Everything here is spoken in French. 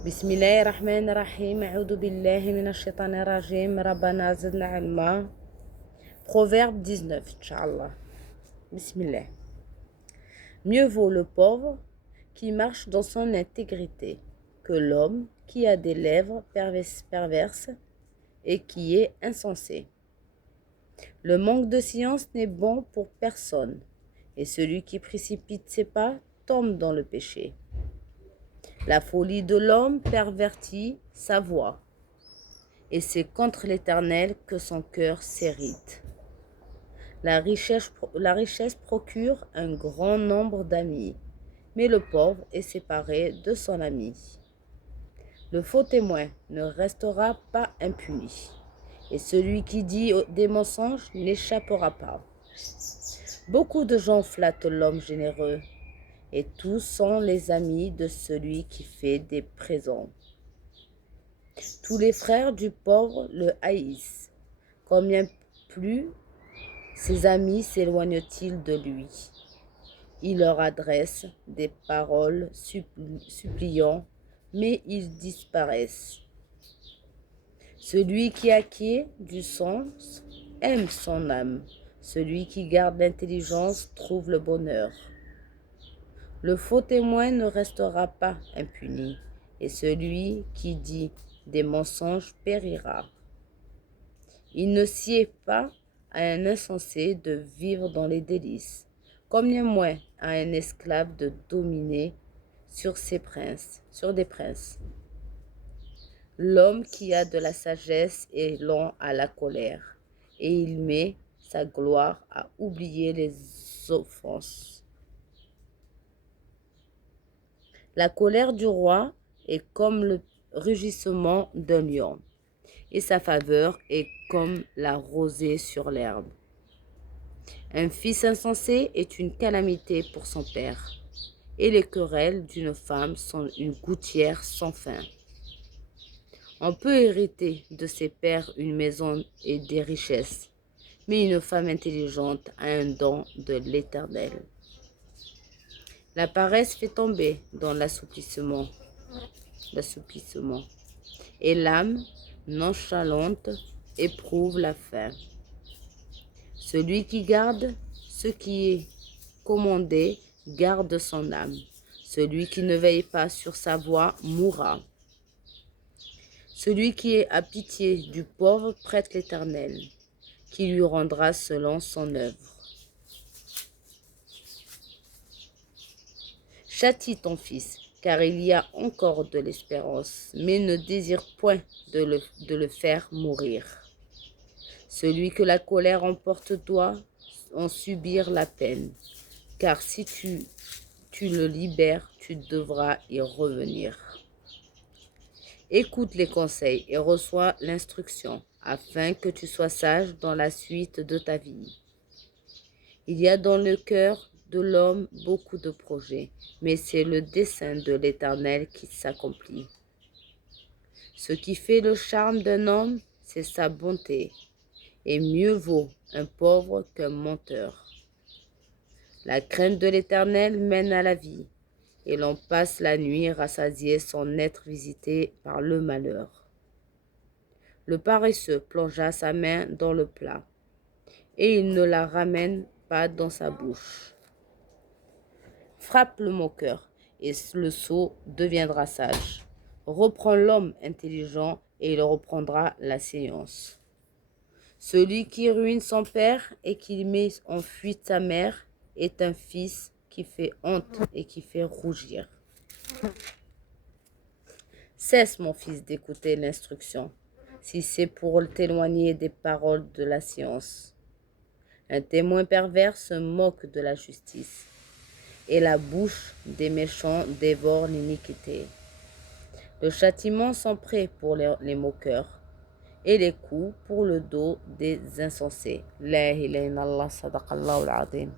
بسم الله الرحمن الرحيم أعوذ بالله من الشيطان الرجيم ربنا زدنا علما. Proverbe 19 Inch'Allah. Bismillah. Mieux vaut le pauvre qui marche dans son intégrité que l'homme qui a des lèvres perverses et qui est insensé. Le manque de science n'est bon pour personne, et celui qui précipite ses pas tombe dans le péché. La folie de l'homme pervertit sa voix, et c'est contre l'Éternel que son cœur s'irrite. La richesse procure un grand nombre d'amis, mais le pauvre est séparé de son ami. Le faux témoin ne restera pas impuni, et celui qui dit des mensonges n'échappera pas. Beaucoup de gens flattent l'homme généreux, et tous sont les amis de celui qui fait des présents. Tous les frères du pauvre le haïssent. Combien plus ses amis s'éloignent-ils de lui? Il leur adresse des paroles suppliantes, mais ils disparaissent. Celui qui acquiert du sens aime son âme. Celui qui garde l'intelligence trouve le bonheur. Le faux témoin ne restera pas impuni, et celui qui dit des mensonges périra. Il ne sied pas à un insensé de vivre dans les délices, combien moins à un esclave de dominer sur des princes. L'homme qui a de la sagesse est lent à la colère, et il met sa gloire à oublier les offenses. La colère du roi est comme le rugissement d'un lion, et sa faveur est comme la rosée sur l'herbe. Un fils insensé est une calamité pour son père, et les querelles d'une femme sont une gouttière sans fin. On peut hériter de ses pères une maison et des richesses, mais une femme intelligente a un don de l'Éternel. La paresse fait tomber dans l'assoupissement, et l'âme nonchalante éprouve la faim. Celui qui garde ce qui est commandé garde son âme. Celui qui ne veille pas sur sa voie mourra. Celui qui a pitié du pauvre prête l'Éternel, qui lui rendra selon son œuvre. Châtie ton fils, car il y a encore de l'espérance, mais ne désire point de le faire mourir. Celui que la colère emporte doit en subir la peine, car si tu le libères, tu devras y revenir. Écoute les conseils et reçois l'instruction, afin que tu sois sage dans la suite de ta vie. Il y a dans le cœur de l'homme beaucoup de projets, mais c'est le dessein de l'Éternel qui s'accomplit. Ce qui fait le charme d'un homme, c'est sa bonté, et mieux vaut un pauvre qu'un menteur. La crainte de l'Éternel mène à la vie, et l'on passe la nuit rassasié sans être visité par le malheur. Le paresseux plongea sa main dans le plat, et il ne la ramène pas dans sa bouche. Frappe le moqueur, et le sot deviendra sage. Reprends l'homme intelligent, et il reprendra la science. Celui qui ruine son père et qui met en fuite sa mère est un fils qui fait honte et qui fait rougir. Cesse, mon fils, d'écouter l'instruction, si c'est pour t'éloigner des paroles de la science. Un témoin pervers se moque de la justice, et la bouche des méchants dévore l'iniquité. Le châtiment sont prêts pour les moqueurs, et les coups pour le dos des insensés. La ilaha illallah, sadaqallahu al-azim.